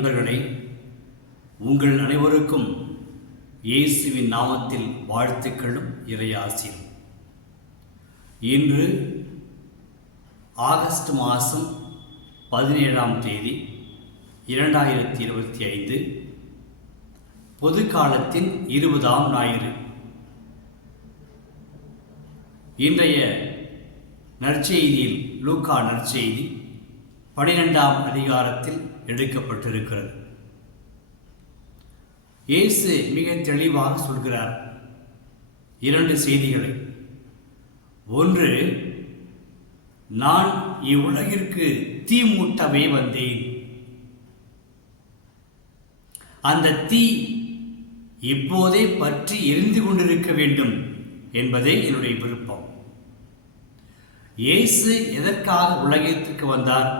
நண்பர்களே, உங்கள் அனைவருக்கும் இயேசுவின் நாமத்தில் வாழ்த்துக்களும் இறையாசியும். இன்று ஆகஸ்ட் மாதம் 17ஆம் தேதி 2025 பொது காலத்தின் 20ஆம் ஞாயிறு. இன்றைய நற்செய்தியில் லூக்கா நற்செய்தி 12ஆம் அதிகாரத்தில் எடுக்கப்பட்டிருக்கிறது. இயேசு மிக தெளிவாக சொல்கிறார் 2 செய்திகளை. ஒன்று, நான் இவ்வுலகிற்கு தீ மூட்டவே வந்தேன். அந்த தீ இப்போதே பற்றி எரிந்து கொண்டிருக்க வேண்டும் என்பதே என்னுடைய விருப்பம். இயேசு எதற்காக உலகத்திற்கு வந்தார்?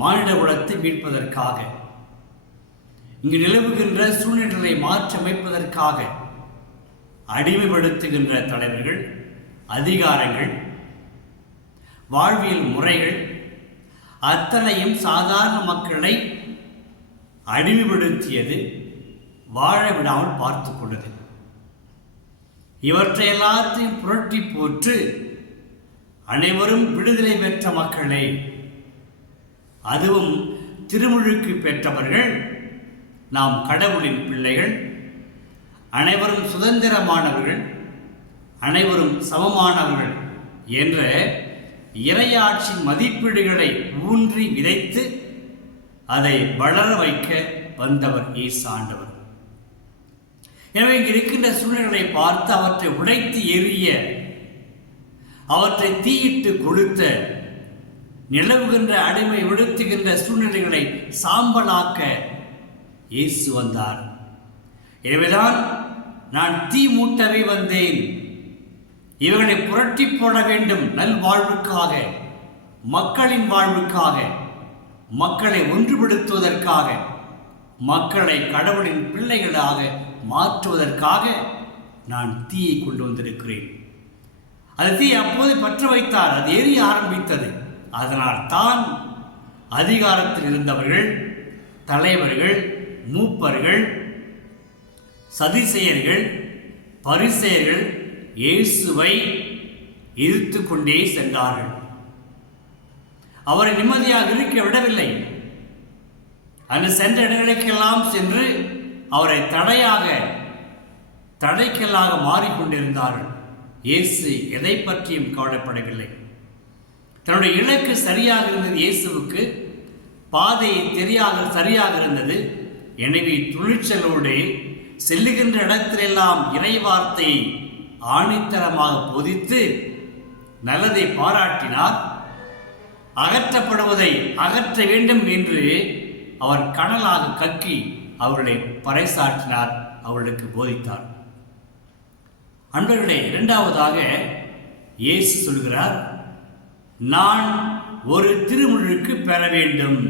மானிட குலத்தை மீட்பதற்காக, இங்கு நிலவுகின்ற சூழ்நிலைகளை மாற்றமைப்பதற்காக. அடிமைப்படுத்துகின்ற தலைவர்கள், அதிகாரங்கள், வாழ்வியல் முறைகள் அத்தனையும் சாதாரண மக்களை அடிமைப்படுத்தியது, வாழ விடாமல் பார்த்து கொண்டது. இவற்றை எல்லாத்தையும் புரட்டி போற்று அனைவரும் விடுதலை பெற்ற மக்களே, அதுவும் திருமுழுக்கு பெற்றவர்கள், நாம் கடவுளின் பிள்ளைகள், அனைவரும் சுதந்திரமானவர்கள், அனைவரும் சமமானவர்கள் என்ற இறையாட்சி மதிப்பீடுகளை ஊன்றி விதைத்து அதை வளர வைக்க வந்தவர் இயேசு ஆண்டவர். எனவே இங்கு இருக்கின்ற சூழ்நிலைகளை பார்த்து அவற்றை உடைத்து எறிய, அவற்றை தீயிட்டு கொளுத்த, நிலவுகின்ற அடிமை விடுத்துகின்ற சூழ்நிலைகளை சாம்பலாக்க இயேசு வந்தார். எனவேதான் நான் தீ மூட்டவே வந்தேன். இவர்களை புரட்டி போட வேண்டும், நல்வாழ்வுக்காக, மக்களின் வாழ்வுக்காக, மக்களை ஒன்றுபடுத்துவதற்காக, மக்களை கடவுளின் பிள்ளைகளாக மாற்றுவதற்காக நான் தீயை கொண்டு வந்திருக்கிறேன். அந்த தீ அப்போது பற்ற வைத்தார், அது எரிய ஆரம்பித்தது. அதனால் தான் அதிகாரத்தில் இருந்தவர்கள், தலைவர்கள், மூப்பர்கள், சதிசெயர்கள், பரிசேயர்கள் இயேசுவை எதிர்த்து கொண்டே சென்றார்கள். அவரை நிம்மதியாக இருக்க விடவில்லை. அந்த சென்ற இடங்களுக்கெல்லாம் சென்று அவரை தடைக்கல்லாக மாறிக்கொண்டிருந்தார்கள். இயேசு எதை பற்றியும் கவலைப்படவில்லை. தன்னுடைய இலக்கு சரியாக இருந்தது. இயேசுவுக்கு பாதை சரியாக இருந்தது. எனவே துணிச்சலோடு செல்லுகின்ற இடத்திலெல்லாம் இறை வார்த்தையை ஆணித்தரமாக போதித்து நல்லதை பாராட்டினார். அகற்றப்படுவதை அகற்ற வேண்டும் என்று அவர் கனலாக கக்கி அவர்களை பறைசாற்றினார், அவர்களுக்கு போதித்தார். அன்பர்களே, இரண்டாவதாக இயேசு சொல்கிறார், நான் ஒரு திருமுழுக்கு பெற வேண்டும்.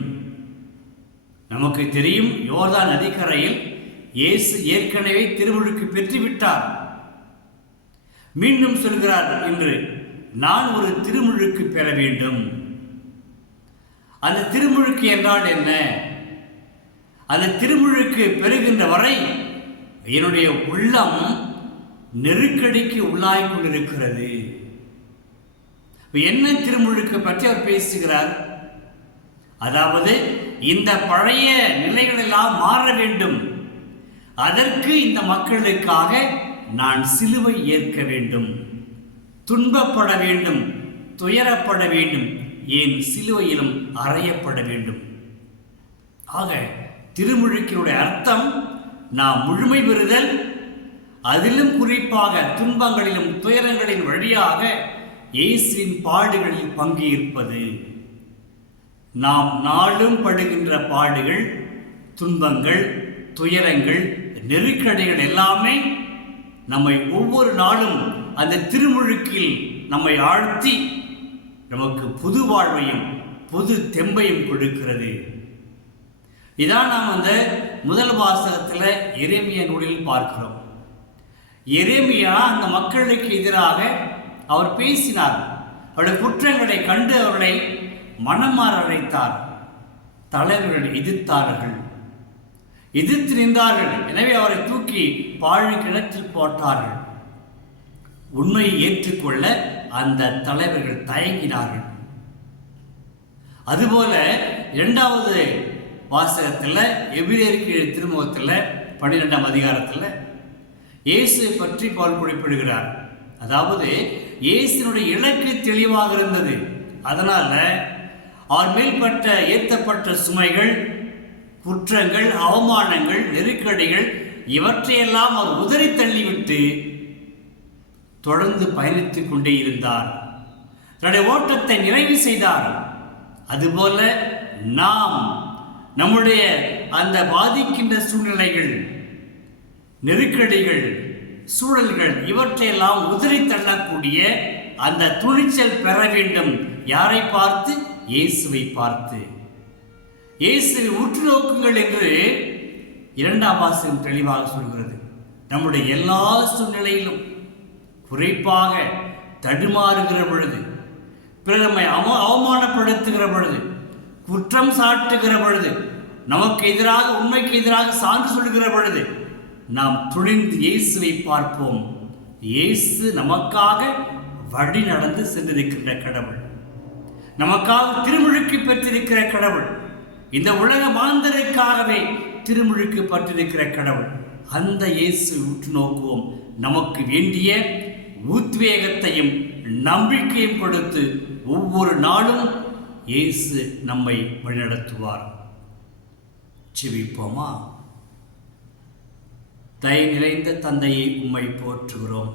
நமக்கு தெரியும், யோர்தான் நதிக்கரையில் இயேசு ஏற்கனவே திருமுழுக்கு பெற்றுவிட்டார். மீண்டும் சொல்கிறார் என்று, நான் ஒரு திருமுழுக்கு பெற வேண்டும். அந்த திருமுழுக்கு என்றால் என்ன? அந்த திருமுழுக்கு பெறுகின்ற வரை என்னுடைய உள்ளம் நெருக்கடிக்கு உள்ளாய் கொண்டிருக்கிறது. என்ன திருமுழுக்கு பற்றி அவர் பேசுகிறார்? அதாவது இந்த பழைய நிலைகளெல்லாம் மாற வேண்டும். அதற்கு இந்த மக்களுக்காக நான் சிலுவை ஏற்க வேண்டும், துன்பப்பட வேண்டும், துயரப்பட வேண்டும், ஏன் சிலுவையிலும் அறையப்பட வேண்டும். ஆக திருமுழுக்கினுடைய அர்த்தம் நாம் முழுமை பெறுதல், அதிலும் குறிப்பாக துன்பங்களிலும் துயரங்களின் வழியாக இயேசுவின் பாடுகளில் பங்கு இருப்பது. நாம் நாளும் படுகின்ற பாடுகள், துன்பங்கள், துயரங்கள், நெருக்கடிகள் எல்லாமே நம்மை ஒவ்வொரு நாளும் அந்த திருமுழுக்கில் நம்மை ஆழ்த்தி நமக்கு புது வாழ்வையும் புது தெம்பையும் கொடுக்கிறது. இதான் நாம் அந்த முதல் வாசகத்தில் எரேமியா நூலில் பார்க்கிறோம். எரேமியா அந்த மக்களுக்கு எதிராக அவர் பேசினார். அவருடைய குற்றங்களை கண்டு அவர்களை மனம் மாற அழைத்தார். தலைவர்கள் எதிர்த்தார்கள், எதிர்த்து நின்றார்கள். எனவே அவரை தூக்கி பாழ் கிணற்றில் போட்டார்கள். உண்மையை ஏற்றுக்கொள்ள அந்த தலைவர்கள் தயங்கினார்கள். அதுபோல இரண்டாவது வாசகத்தில் எபிரேயருக்கு திருமுகத்தில் 12ஆம் அதிகாரத்தில் இயேசுவை பற்றி பவுல் குறிப்பிடுகிறார். அதாவது இயேசுனுடைய இலக்கு தெளிவாக இருந்தது. அதனால அவர் மேல்பட்ட ஏற்றப்பட்ட சுமைகள், குற்றங்கள், அவமானங்கள், நெருக்கடிகள் இவற்றையெல்லாம் அவர் உதறி தள்ளிவிட்டு தொடர்ந்து பயணித்துக் கொண்டே இருந்தார். தன்னுடைய ஓட்டத்தை நிறைவு செய்தார். அதுபோல நாம் நம்முடைய அந்த பாதிக்கின்ற சூழ்நிலைகள், நெருக்கடிகள், சூழல்கள் இவற்றையெல்லாம் உதறி தள்ளக்கூடிய அந்த துணிச்சல் பெற வேண்டும். யாரை பார்த்து? இயேசுவை பார்த்து. இயேசுவை உற்று நோக்குங்கள் என்று 2ஆம் வாசகம் தெளிவாக சொல்கிறது. நம்முடைய எல்லா சூழ்நிலையிலும் குறிப்பாக தடுமாறுகிற பொழுது, பிறமை அவமானப்படுத்துகிற பொழுது, குற்றம் சாட்டுகிற பொழுது, நமக்கு எதிராக, உண்மைக்கு எதிராக சான்று சொல்கிற பொழுது நாம் துணிந்து இயேசுவை பார்ப்போம். இயேசு நமக்காக வழி நடந்து சென்றிருக்கின்ற கடவுள், நமக்காக திருமுழுக்கு பெற்றிருக்கிற கடவுள், இந்த உலக மாந்தருக்காகவே திருமுழுக்கு பெற்றிருக்கிற கடவுள். அந்த இயேசு உற்று நோக்குவோம். நமக்கு வேண்டிய உத்வேகத்தையும் நம்பிக்கையும் கொடுத்து ஒவ்வொரு நாளும் இயேசு நம்மை வழிநடத்துவார். செபிப்போமா? தயை நிறைந்த தந்தையை உம்மை போற்றுகிறோம்.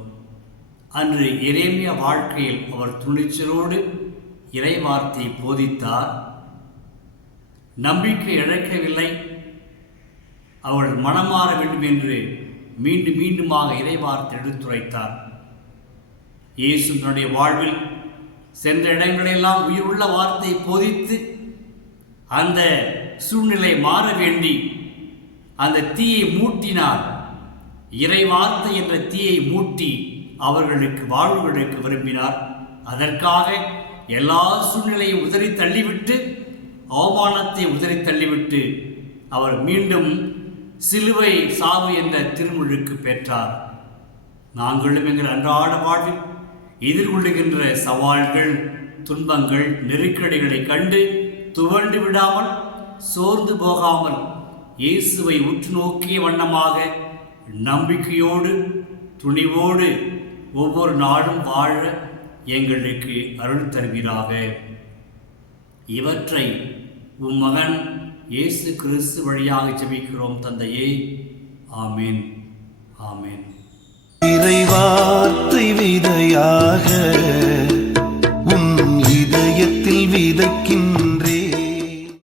அன்று எரேமியா வாழ்க்கையில் அவர் துணிச்சலோடு இறை வார்த்தையை போதித்தார். நம்பிக்கை இழக்கவில்லை. அவள் மனமாற வேண்டும் என்று மீண்டும் மீண்டுமாக இறை வார்த்தை எடுத்துரைத்தார். இயேசு தன்னுடைய வாழ்வில் சென்ற இடங்களெல்லாம் உயிருள்ள வார்த்தையை போதித்து அந்த சூழ்நிலை மாற வேண்டி அந்த தீயை மூட்டினார். இறை வார்த்தை என்ற தீயை மூட்டி அவர்களுக்கு வாழ்வு கிடைக்க விரும்பினார். அதற்காக எல்லா சூழ்நிலையும் உதறி தள்ளிவிட்டு, அவமானத்தை உதறி தள்ளிவிட்டு அவர் மீண்டும் சிலுவை சாவு என்ற திருமுழுக்கு பெற்றார். நாங்களும் எங்கள் அன்றாட வாழ்வில் எதிர்கொள்ளுகின்ற சவால்கள், துன்பங்கள், நெருக்கடிகளை கண்டு துவண்டு விடாமல், சோர்ந்து போகாமல், இயேசுவை உற்று நோக்கிய வண்ணமாக நம்பிக்கையோடு துணிவோடு ஒவ்வொரு நாளும் வாழ எங்களுக்கு அருள் தருவீராக. இவற்றை உம் மகன் இயேசு கிறிஸ்து வழியாக ஜெபிக்கிறோம் தந்தையே. ஆமீன், ஆமீன். இறை வார்த்தை விதையாக